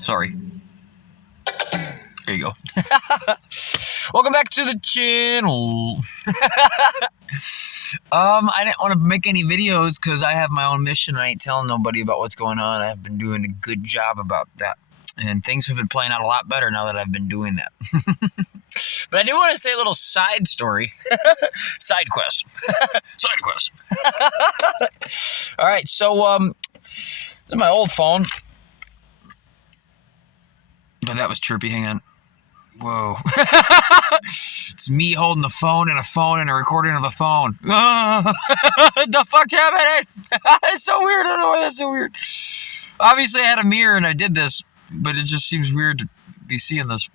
Sorry. There you go. Welcome back to the channel. I didn't want to make any videos because I have my own mission. I ain't telling nobody about what's going on. I've been doing a good job about that. And things have been playing out a lot better now that I've been doing that. But I do want to say a little side story. Side quest. Side quest. All right, so this is my old phone. Oh, that was chirpy. Hang on. Whoa. It's me holding the phone and a recording of a phone. The fuck's happening? It's so weird. I don't know why that's so weird. Obviously, I had a mirror and I did this, but it just seems weird to be seeing this.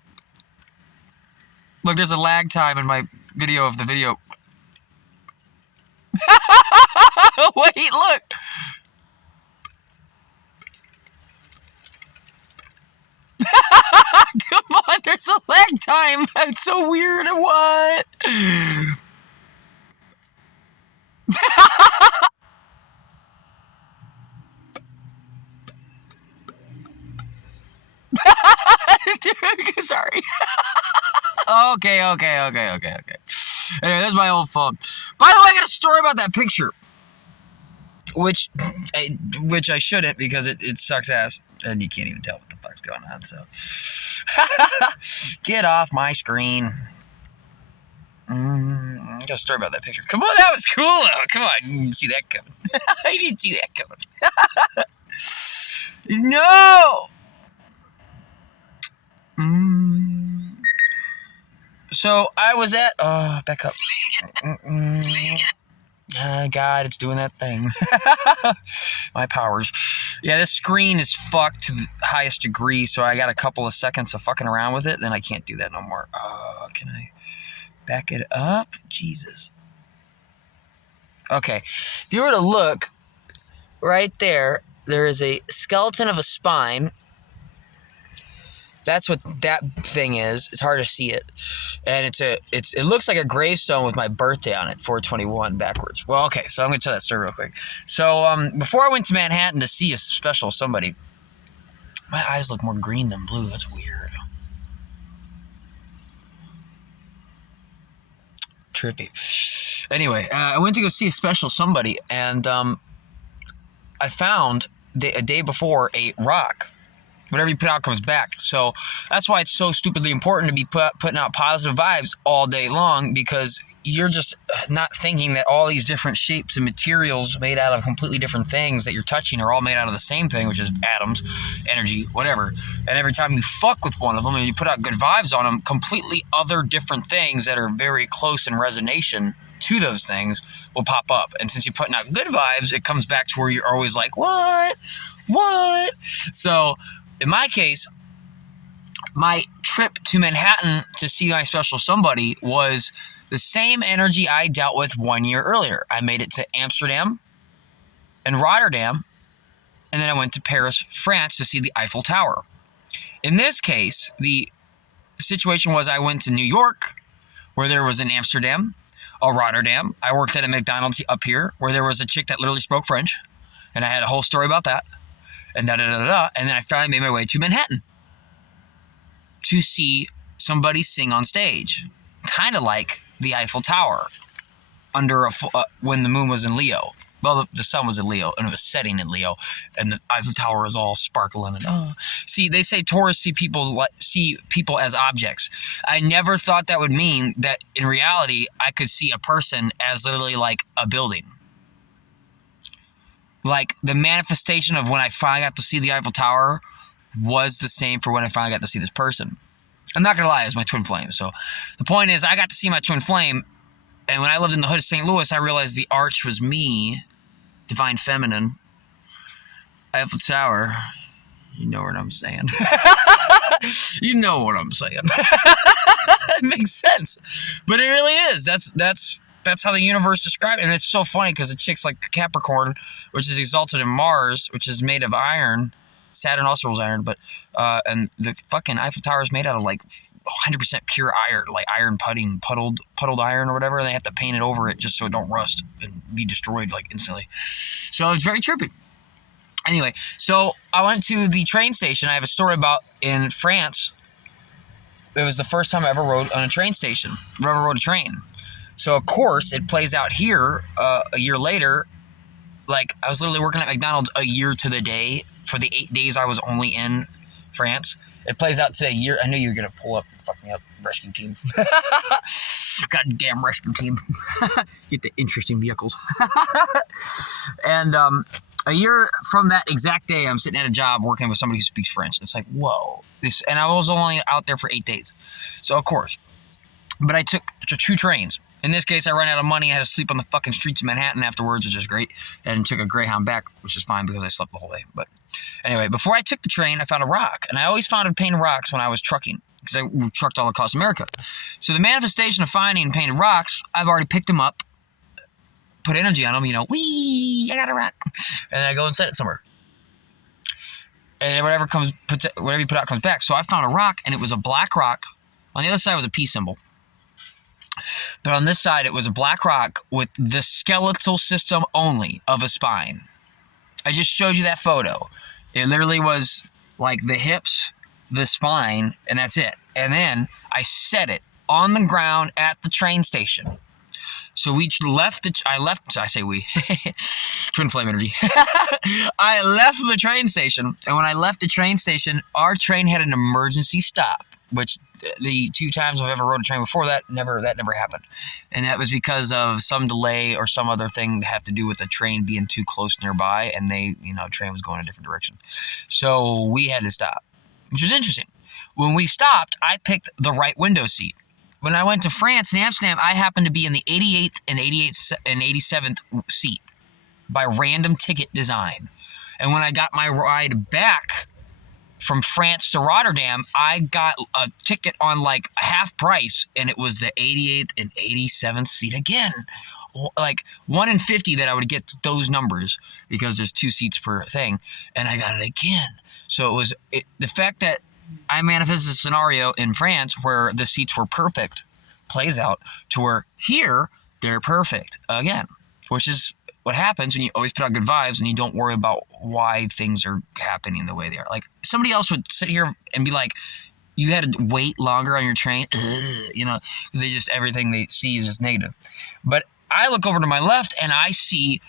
Look, there's a lag time in my video of the video. Wait, look. Come on, there's a lag time. It's so weird. What? Sorry. Okay. Anyway, that's my old phone. By the way, I got a story about that picture. Which I shouldn't, because it sucks ass. And you can't even tell what the fuck's going on, so. Get off my screen. I got a story about that picture. Come on, that was cool, though. Come on, you didn't see that coming. I didn't see that coming. No! So, I was at... back up. God, it's doing that thing. My powers. Yeah, this screen is fucked to the highest degree, so I got a couple of seconds of fucking around with it, then I can't do that no more. Can I back it up? Jesus. Okay. If you were to look, right there, there is a skeleton of a spine. That's what that thing is. It's hard to see it. And it looks like a gravestone with my birthday on it, 421 backwards. Well, okay, so I'm going to tell that story real quick. So, before I went to Manhattan to see a special somebody, my eyes look more green than blue. That's weird. Trippy. Anyway, I went to go see a special somebody, and I found a day before a rock. Whatever you put out comes back. So that's why it's so stupidly important to be putting out positive vibes all day long, because you're just not thinking that all these different shapes and materials made out of completely different things that you're touching are all made out of the same thing, which is atoms, energy, whatever. And every time you fuck with one of them and you put out good vibes on them, completely other different things that are very close in resonation to those things will pop up. And since you're putting out good vibes, it comes back to where you're always like, what? So in my case, my trip to Manhattan to see my special somebody was the same energy I dealt with 1 year earlier. I made it to Amsterdam and Rotterdam, and then I went to Paris, France to see the Eiffel Tower. In this case, the situation was I went to New York, where there was an Amsterdam, a Rotterdam. I worked at a McDonald's up here, where there was a chick that literally spoke French, and I had a whole story about that. And and then I finally made my way to Manhattan to see somebody sing on stage, kind of like the Eiffel Tower under when the moon was in Leo. Well, the sun was in Leo, and it was setting in Leo, and the Eiffel Tower was all sparkling. And see, they say Taurus see people as objects. I never thought that would mean that in reality I could see a person as literally like a building. Like, the manifestation of when I finally got to see the Eiffel Tower was the same for when I finally got to see this person. I'm not going to lie, it's my twin flame. So the point is, I got to see my twin flame, and when I lived in the hood of St. Louis, I realized the arch was me, divine feminine, Eiffel Tower. You know what I'm saying. You know what I'm saying. It makes sense. But it really is. That's how the universe described it. And it's so funny because the chick's like Capricorn, which is exalted in Mars, which is made of iron. Saturn also rules iron, but and the fucking Eiffel Tower is made out of like 100% pure iron, like iron puddled iron or whatever. And they have to paint it over it just so it don't rust and be destroyed like instantly. So it's very trippy. Anyway, so I went to the train station. I have a story about in France. It was the first time I ever rode on a train station. Ever rode a train. So of course it plays out here a year later. Like I was literally working at McDonald's a year to the day for the 8 days I was only in France. It plays out to a year. I knew you were gonna pull up, fuck me up, rescue team. Goddamn rescue team. Get the interesting vehicles. And a year from that exact day, I'm sitting at a job working with somebody who speaks French. It's like, whoa. And I was only out there for 8 days. So, of course. But I took 2 trains. In this case, I ran out of money. I had to sleep on the fucking streets of Manhattan afterwards, which is great. And took a Greyhound back, which is fine because I slept the whole day. But anyway, before I took the train, I found a rock. And I always found painted rocks when I was trucking because I trucked all across America. So the manifestation of finding painted rocks, I've already picked them up, put energy on them, whee, I got a rock. And then I go and set it somewhere. And whatever you put out comes back. So I found a rock, and it was a black rock. On the other side was a peace symbol. But on this side, it was a black rock with the skeletal system only of a spine. I just showed you that photo. It literally was like the hips, the spine, and that's it. And then I set it on the ground at the train station. So we left twin flame energy. I left the train station, and when I left the train station, our train had an emergency stop, which the 2 times I've ever rode a train before that never happened. And that was because of some delay or some other thing that had to do with the train being too close nearby, and train was going a different direction. So we had to stop, which was interesting. When we stopped, I picked the right window seat. When I went to France and Amsterdam, I happened to be in the 88th and 87th seat by random ticket design. And when I got my ride back from France to Rotterdam, I got a ticket on like half price, and it was the 88th and 87th seat again. Like 1 in 50 that I would get those numbers because there's 2 seats per thing, and I got it again. So the fact that I manifested a scenario in France where the seats were perfect plays out to where here they're perfect again, which is what happens when you always put out good vibes and you don't worry about why things are happening the way they are. Like somebody else would sit here and be like, you had to wait longer on your train, because everything they see is just negative. But I look over to my left and I see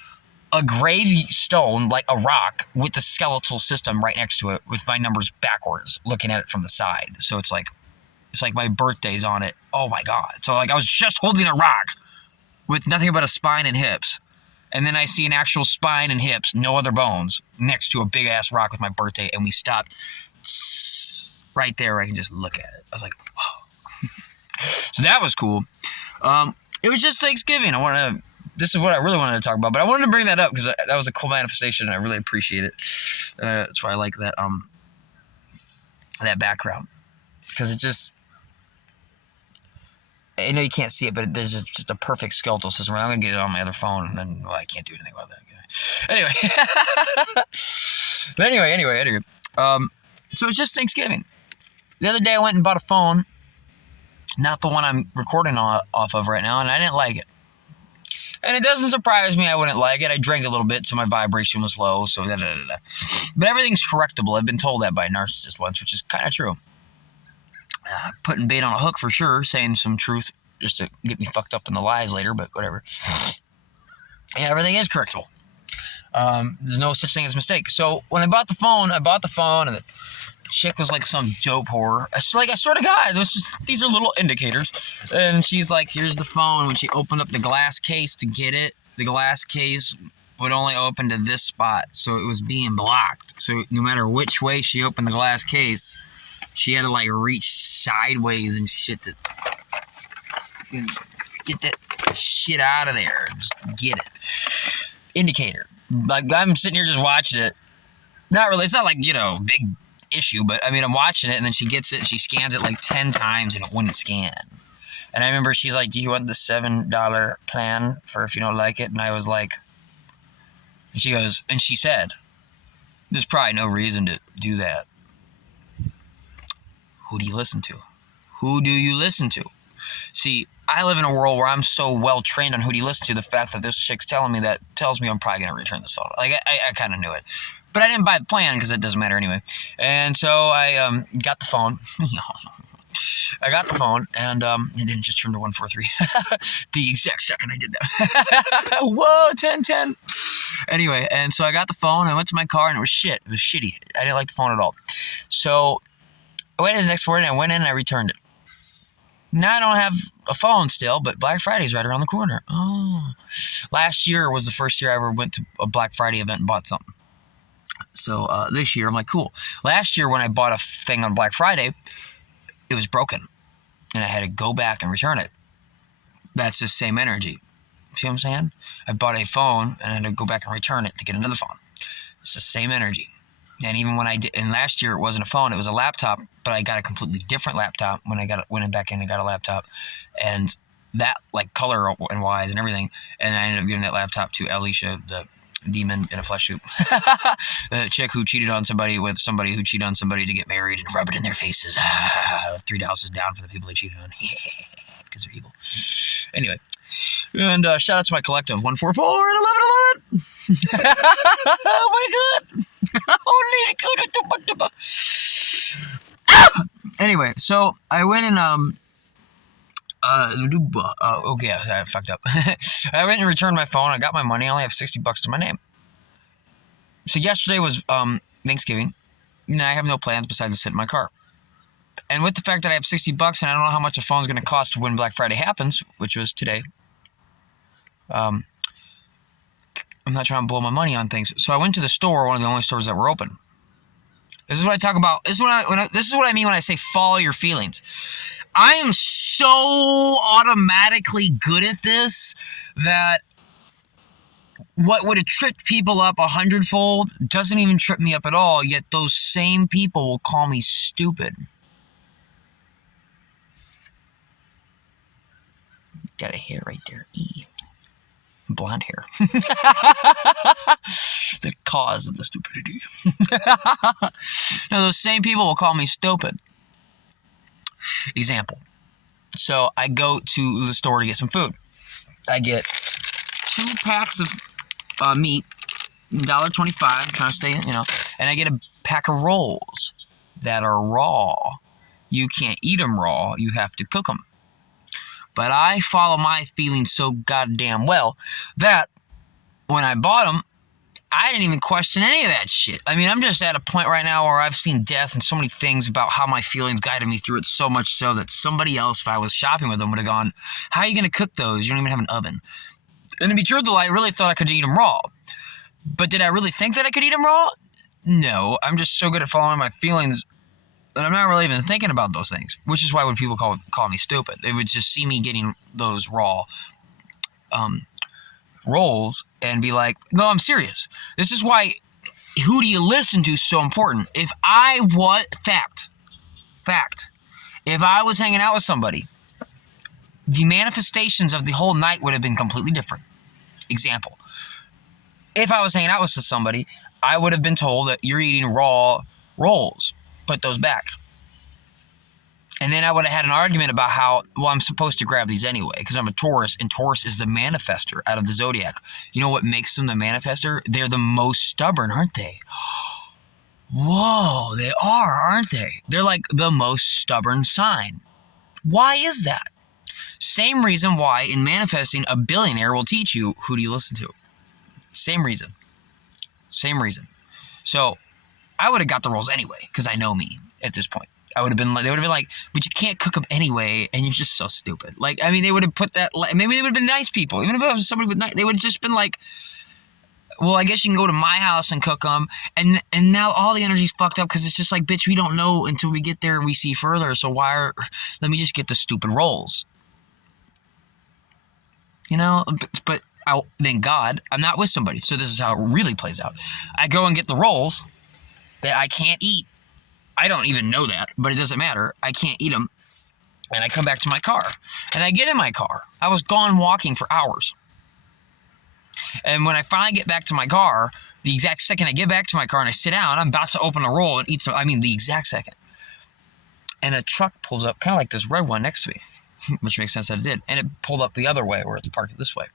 a gravestone, like a rock, with the skeletal system right next to it with my numbers backwards, looking at it from the side. So it's like my birthday's on it. Oh my God. So like I was just holding a rock with nothing but a spine and hips. And then I see an actual spine and hips, no other bones, next to a big ass rock with my birthday. And we stopped right there where I can just look at it. I was like, whoa. So that was cool. It was just Thanksgiving. This is what I really wanted to talk about, but I wanted to bring that up because that was a cool manifestation, and I really appreciate it. That's why I like that that background, because it just, I know you can't see it, but there's just a perfect skeletal system. I'm gonna get it on my other phone, and then I can't do anything about that. Anyway. So it's just Thanksgiving. The other day I went and bought a phone, not the one I'm recording off of right now, and I didn't like it. And it doesn't surprise me I wouldn't like it. I drank a little bit, so my vibration was low, so da-da-da-da. But everything's correctable. I've been told that by a narcissist once, which is kind of true. Putting bait on a hook for sure, saying some truth just to get me fucked up in the lies later, but whatever. Yeah, everything is correctable. There's no such thing as mistake. So when I bought the phone, and the chick was like some dope whore. I swear to God, these are little indicators. And she's like, here's the phone. When she opened up the glass case to get it, the glass case would only open to this spot. So it was being blocked. So no matter which way she opened the glass case, she had to like reach sideways and shit to get that shit out of there. Just get it. Indicator. Like I'm sitting here just watching it. Not really. It's not like, big issue, but I mean, I'm watching it, and then she gets it and she scans it like 10 times and it wouldn't scan. And I remember she's like, do you want the $7 plan for if you don't like it? And I was like, and she goes, and she said, there's probably no reason to do that. Who do you listen to? See, I live in a world where I'm so well trained on who do you listen to. The fact that this chick's telling me that tells me I'm probably gonna return this phone. Like I kind of knew it, but I didn't buy the plan because it doesn't matter anyway. And so I got the phone. I got the phone, and it didn't just turn to 143. The exact second I did that. Whoa, 1010. Anyway, and so I got the phone, I went to my car, and it was shit. It was shitty. I didn't like the phone at all. So I went in the next morning, I went in and I returned it. Now I don't have a phone still, but Black Friday's right around the corner. Oh. Last year was the first year I ever went to a Black Friday event and bought something. So this year, I'm like, cool. Last year when I bought a thing on Black Friday, it was broken, and I had to go back and return it. That's the same energy. See what I'm saying? I bought a phone, and I had to go back and return it to get another phone. It's the same energy. And even when I did, and last year it wasn't a phone, it was a laptop, but I got a completely different laptop when I went back in and got a laptop. And that, like, color and wise and everything, and I ended up giving that laptop to Alicia, the demon in a flesh suit. The chick who cheated on somebody with somebody who cheated on somebody to get married and rub it in their faces. 3 houses down for the people they cheated on. Because they're evil. Anyway. And shout out to my collective. 144 and 1111. Oh my god. Anyway, so I went and okay, I fucked up. I went and returned my phone. I got my money. I only have $60 to my name. So yesterday was Thanksgiving, and I have no plans besides to sit in my car. And with the fact that I have $60 and I don't know how much a phone's going to cost when Black Friday happens, which was today, I'm not trying to blow my money on things. So I went to the store, one of the only stores that were open. This is what I talk about. This is what I mean when I say follow your feelings. I am so automatically good at this that what would have tripped people up 100-fold doesn't even trip me up at all, yet those same people will call me stupid. Got a hair right there. Blonde hair. The cause of the stupidity. Now, those same people will call me stupid. Example. So I go to the store to get some food. I get 2 packs of meat, $1.25, trying to stay in, and I get a pack of rolls that are raw. You can't eat them raw. You have to cook them. But I follow my feelings so goddamn well that when I bought them, I didn't even question any of that shit. I mean, I'm just at a point right now where I've seen death and so many things about how my feelings guided me through it, so much so that somebody else, if I was shopping with them, would have gone, how are you going to cook those? You don't even have an oven. And to be truthful, I really thought I could eat them raw. But did I really think that I could eat them raw? No. I'm just so good at following my feelings that I'm not really even thinking about those things, which is why when people call me stupid, they would just see me getting those raw rolls and be like, no, I'm serious. This is why who do you listen to is so important. If I was hanging out with somebody, the manifestations of the whole night would have been completely different. Example, if I was hanging out with somebody, I would have been told that you're eating raw rolls. Put those back. And then I would have had an argument about how, well, I'm supposed to grab these anyway because I'm a Taurus, and Taurus is the manifester out of the zodiac. You know what makes them the manifester? They're the most stubborn, aren't they? Whoa, they are, aren't they? They're like the most stubborn sign. Why is that? Same reason why in manifesting a billionaire will teach you who do you listen to. Same reason. So I would have got the rolls anyway because I know me at this point. They would have been like, but you can't cook them anyway, and you're just so stupid. Like, I mean, they would have put that. Maybe they would have been nice people. Even if it was somebody with nice, they would have just been like, well, I guess you can go to my house and cook them. And now all the energy's fucked up because it's just like, bitch, we don't know until we get there and we see further. So let me just get the stupid rolls. But thank God I'm not with somebody. So this is how it really plays out. I go and get the rolls that I can't eat. I don't even know that, but it doesn't matter. I can't eat them. And I come back to my car. And I get in my car. I was gone walking for hours. And when I finally get back to my car, the exact second I get back to my car and I sit down, I'm about to open a roll and eat some. I mean, the exact second. And a truck pulls up, kind of like this red one next to me. which makes sense that it did. And it pulled up the other way where it's parked this way.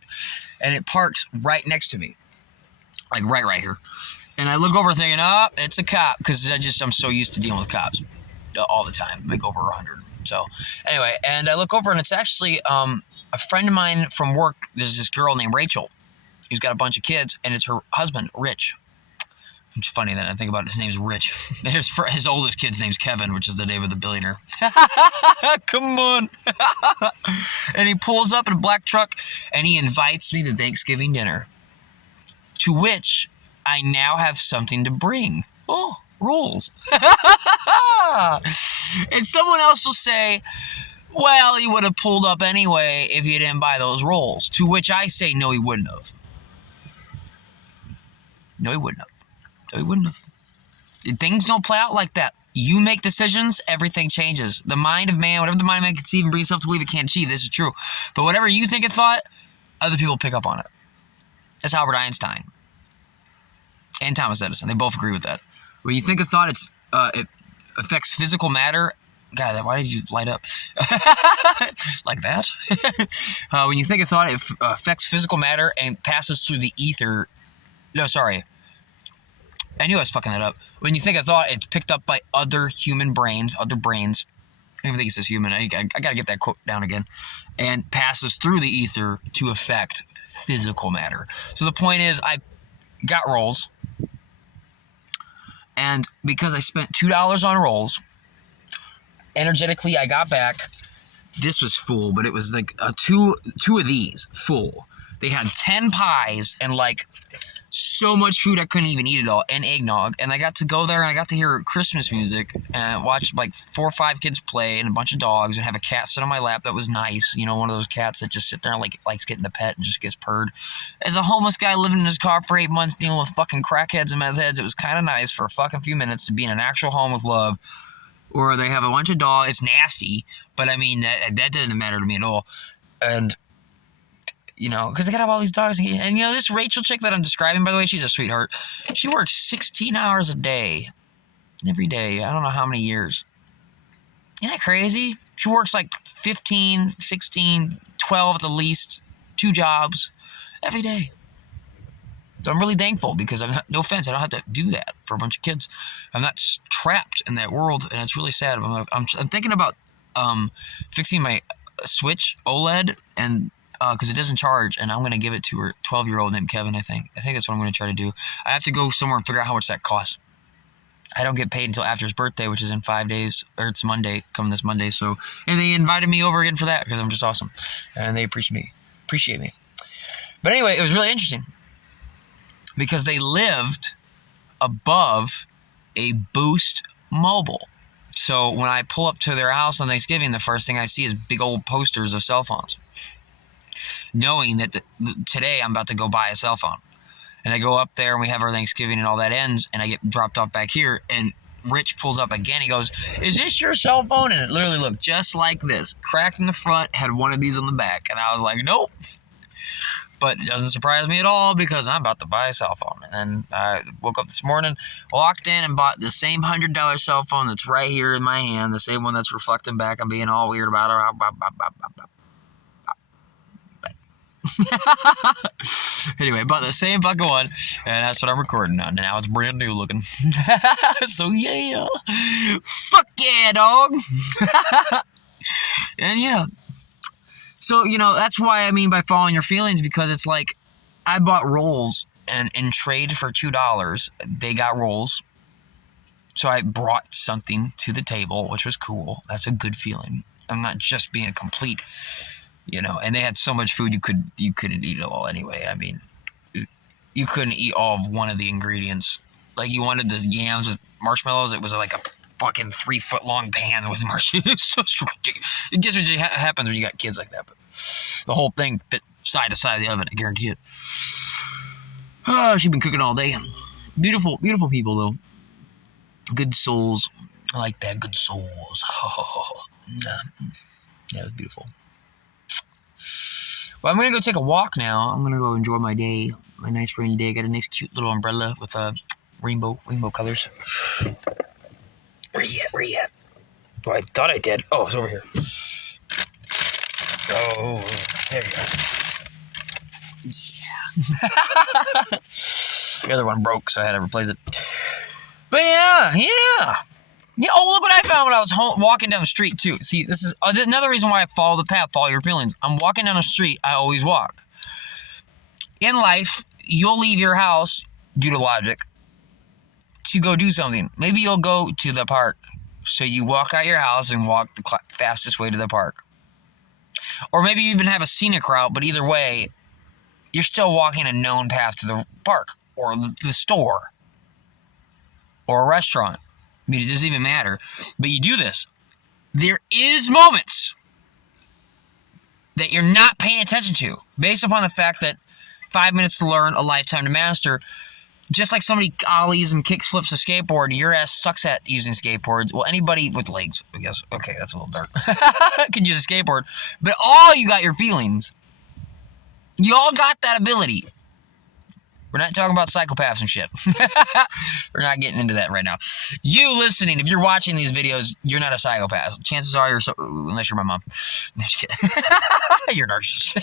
And it parks right next to me. Like right here. And I look over thinking, oh, it's a cop. Because I'm so used to dealing with cops all the time. Like over 100. So anyway, and I look over and it's actually a friend of mine from work. There's this girl named Rachel who's got a bunch of kids. And it's her husband, Rich. It's funny that I think about it. His name's Rich. And his oldest kid's name's Kevin, which is the name of the billionaire. Come on. And he pulls up in a black truck and he invites me to Thanksgiving dinner. To which I now have something to bring. Oh, rules. And someone else will say, well, he would have pulled up anyway if you didn't buy those rolls. To which I say, no, he wouldn't have. No, he wouldn't have. No, he wouldn't have. Things don't play out like that. You make decisions, everything changes. The mind of man, whatever the mind of man can conceive and bring himself to believe, it can't achieve. This is true. But whatever you think it thought, other people pick up on it. That's Albert Einstein and Thomas Edison. They both agree with that. When you think a thought, it affects physical matter. God, why did you light up? Like that? When you think a thought, it affects physical matter and passes through the ether. No, sorry. I knew I was fucking that up. When you think a thought, it's picked up by other human brains, other brains. I don't even think it says human. I got to get that quote down again. And passes through the ether to affect physical matter. So the point is, I got rolls. And because I spent $2 on rolls, energetically I got back. This was full, but it was like two of these full. They had 10 pies and like so much food I couldn't even eat it all, and eggnog. And I got to go there and I got to hear Christmas music and watch like 4 or 5 kids play and a bunch of dogs and have a cat sit on my lap that was nice. You know, one of those cats that just sit there and likes getting a pet and just gets purred. As a homeless guy living in his car for 8 months dealing with fucking crackheads and meth heads, it was kind of nice for a fucking few minutes to be in an actual home with love. Or they have a bunch of dogs. It's nasty, but I mean, that didn't matter to me at all. And you know, because they got to have all these dogs. And, you know, this Rachel chick that I'm describing, by the way, she's a sweetheart. She works 16 hours a day. Every day. I don't know how many years. Isn't that crazy? She works like 15, 16, 12 at the least. 2 jobs. Every day. So I'm really thankful because no offense, I don't have to do that for a bunch of kids. I'm not trapped in that world, and it's really sad. I'm thinking about fixing my Switch OLED and because it doesn't charge, and I'm going to give it to her 12-year-old named Kevin, I think. I think that's what I'm going to try to do. I have to go somewhere and figure out how much that costs. I don't get paid until after his birthday, which is in 5 days, or it's Monday, coming this Monday. So, and they invited me over again for that because I'm just awesome, and they appreciate me. But anyway, it was really interesting because they lived above a Boost Mobile. So when I pull up to their house on Thanksgiving, the first thing I see is big old posters of cell phones. Knowing that today I'm about to go buy a cell phone. And I go up there and we have our Thanksgiving and all that ends, and I get dropped off back here, and Rich pulls up again. He goes, is this your cell phone? And it literally looked just like this. Cracked in the front, had one of these on the back. And I was like, nope. But it doesn't surprise me at all because I'm about to buy a cell phone. And then I woke up this morning, walked in and bought the same $100 cell phone that's right here in my hand, the same one that's reflecting back. I'm being all weird about it. Anyway, bought the same fucking one, and that's what I'm recording on. And now it's brand new looking. So yeah, fuck yeah, dog. And yeah, so you know that's why I mean by following your feelings, because it's like I bought rolls, and in trade for $2, they got rolls. So I brought something to the table, which was cool. That's a good feeling. I'm not just being a complete. You know, and they had so much food you couldn't eat it all anyway. I mean, you couldn't eat all of one of the ingredients. Like you wanted the yams with marshmallows, it was like a fucking 3-foot-long pan with marshmallows. So ridiculous. It gets what happens when you got kids like that. But the whole thing fit side to side of the oven, I guarantee it. Oh, she's been cooking all day. Beautiful, beautiful people though. Good souls. I like that. Good souls. Yeah, it was beautiful. Well, I'm going to go take a walk now. I'm going to go enjoy my day, my nice rainy day. I got a nice cute little umbrella with rainbow colors. Where you at? Oh, I thought I did. Oh, it's over here. Oh, there you go. Yeah. The other one broke, so I had to replace it. But yeah. Yeah, oh, look what I found when I was walking down the street, too. See, this is another reason why I follow the path, follow your feelings. I'm walking down the street, I always walk. In life, you'll leave your house, due to logic, to go do something. Maybe you'll go to the park. So you walk out your house and walk the fastest way to the park. Or maybe you even have a scenic route, but either way, you're still walking a known path to the park, or the store, or a restaurant. I mean, it doesn't even matter. But you do this. There is moments that you're not paying attention to, based upon the fact that 5 minutes to learn, a lifetime to master. Just like somebody ollies and kicks flips a skateboard, your ass sucks at using skateboards. Well, anybody with legs, I guess. Okay, that's a little dark. Can use a skateboard. But all you got your feelings. You all got that ability. We're not talking about psychopaths and shit. We're not getting into that right now. You listening, if you're watching these videos, you're not a psychopath. Chances are you're unless you're my mom. No, just kidding. You're a narcissist.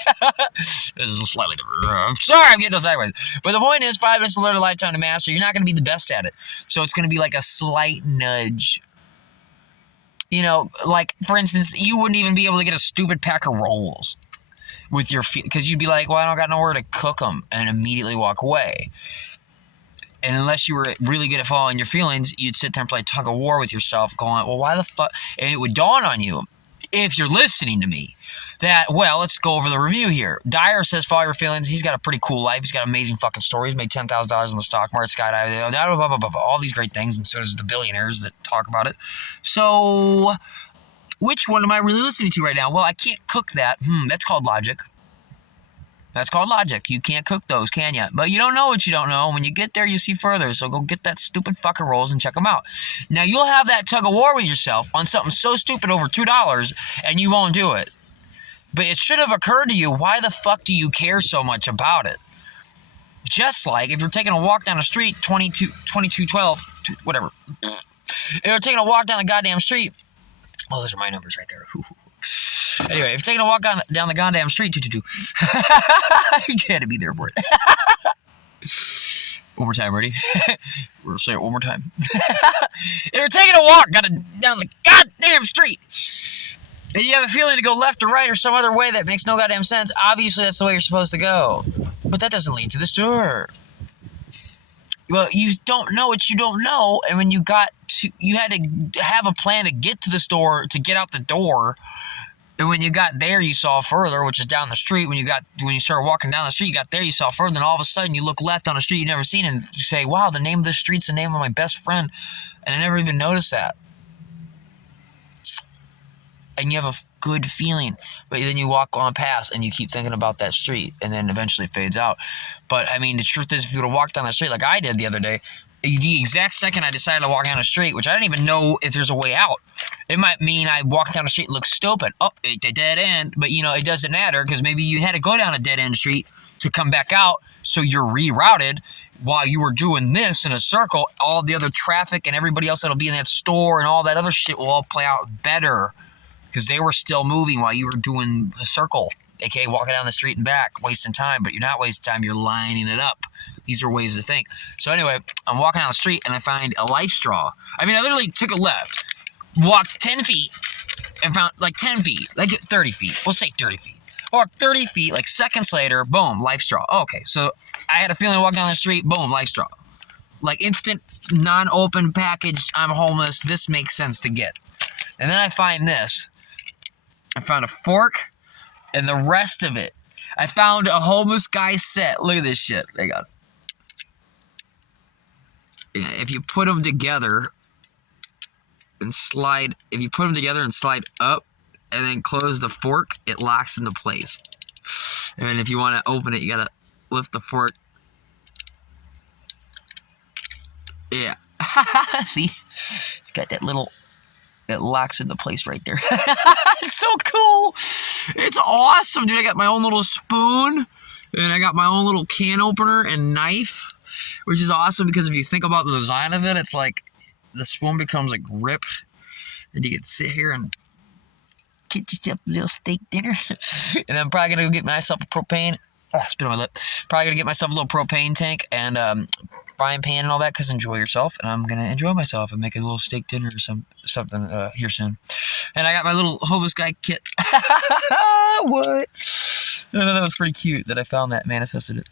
This is slightly different. I'm sorry, I'm getting sideways. But the point is, 5 minutes to learn, a lifetime to master. You're not going to be the best at it. So it's going to be like a slight nudge. You know, like, for instance, you wouldn't even be able to get a stupid pack of rolls with your feet, because you'd be like, well, I don't got nowhere to cook them, and immediately walk away. And unless you were really good at following your feelings, you'd sit there and play tug of war with yourself, going, well, why the fuck? And it would dawn on you, if you're listening to me, that, well, let's go over the review here. Dyer says, follow your feelings. He's got a pretty cool life. He's got amazing fucking stories. He's made $10,000 in the stock market, skydiving, all these great things, and so does the billionaires that talk about it. So which one am I really listening to right now? Well, I can't cook that. That's called logic. That's called logic. You can't cook those, can you? But you don't know what you don't know. When you get there, you see further. So go get that stupid fucking rolls and check them out. Now, you'll have that tug of war with yourself on something so stupid over $2, and you won't do it. But it should have occurred to you, why the fuck do you care so much about it? Just like if you're taking a walk down the street, 2212, whatever. If you're taking a walk down the goddamn street, oh, those are my numbers right there. Anyway, if you're taking a walk down the goddamn street, you had to be there for it. One more time, ready? We'll say it one more time. If you're taking a walk down the goddamn street, and you have a feeling to go left or right or some other way that makes no goddamn sense, obviously that's the way you're supposed to go. But that doesn't lead to the store. Well, you don't know what you don't know, and when you had to have a plan to get to the store, to get out the door, and when you got there, you saw further, which is down the street. When you started walking down the street, you got there, you saw further, and all of a sudden you look left on a street you've never seen, and you say, wow, the name of this street's the name of my best friend, and I never even noticed that. And you have a good feeling, but then you walk on past and you keep thinking about that street, and then eventually it fades out. But I mean, the truth is, if you would have walked down the street like I did the other day, the exact second I decided to walk down the street, which I didn't even know if there's a way out, it might mean I walked down the street and looked stupid. Oh, it's a dead end. But it doesn't matter, because maybe you had to go down a dead end street to come back out, so you're rerouted. While you were doing this in a circle, all the other traffic and everybody else that'll be in that store and all that other shit will all play out better, because they were still moving while you were doing a circle, aka walking down the street and back, wasting time. But you're not wasting time, you're lining it up. These are ways to think. So anyway, I'm walking down the street and I find a life straw. I mean, I literally took a left, walked 10 feet, and found, like 10 feet, like 30 feet. We'll say 30 feet. Walked 30 feet, like seconds later, boom, life straw. Okay, so I had a feeling walking down the street, boom, life straw. Like instant, non-open package, I'm homeless, this makes sense to get. And then I find this. I found a fork and the rest of it. I found a homeless guy set. Look at this shit. There you go. Yeah, if you put them together and slide up and then close the fork, it locks into place. And then if you want to open it, you gotta lift the fork. Yeah. See? It's got that little... It locks into place right there. It's so cool. It's awesome, dude. I got my own little spoon, and I got my own little can opener and knife, which is awesome because if you think about the design of it, it's like the spoon becomes a grip, and you can sit here and Get yourself a little steak dinner. And I'm probably gonna go get myself a propane. Spit on my lip. Probably gonna get myself a little propane tank and frying pan and all that, because enjoy yourself. And I'm gonna enjoy myself and make a little steak dinner or something here soon. And I got my little homeless guy kit. What? I know that was pretty cute that I found that, manifested it.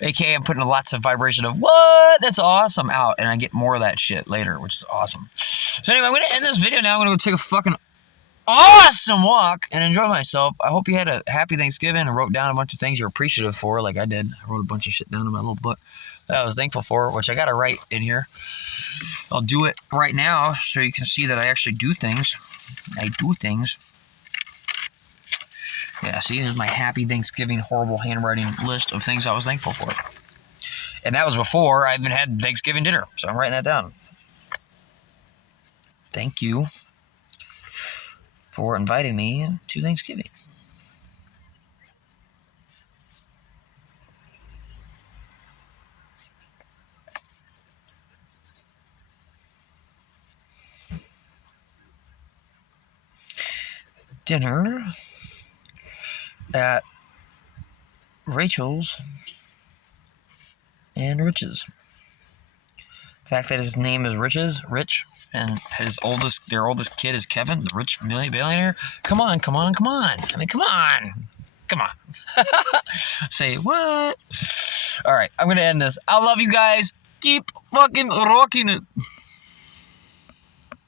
AKA I'm putting lots of vibration of what? That's awesome out. And I get more of that shit later, which is awesome. So anyway, I'm going to end this video now. I'm going to go take a fucking awesome walk and enjoy myself. I hope you had a happy Thanksgiving and wrote down a bunch of things you're appreciative for, like I did. I wrote a bunch of shit down in my little book that I was thankful for, which I got to write in here. I'll do it right now so you can see that I actually do things. I do things. Yeah, see, there's my happy Thanksgiving horrible handwriting list of things I was thankful for. And that was before I even had Thanksgiving dinner, so I'm writing that down. Thank you for inviting me to Thanksgiving. Dinner at Rachel's and Rich's. The fact that his name is Rich, and their oldest kid is Kevin, the rich billionaire. Come on. I mean, come on. Say what? All right, I'm gonna end this. I love you guys. Keep fucking rocking it.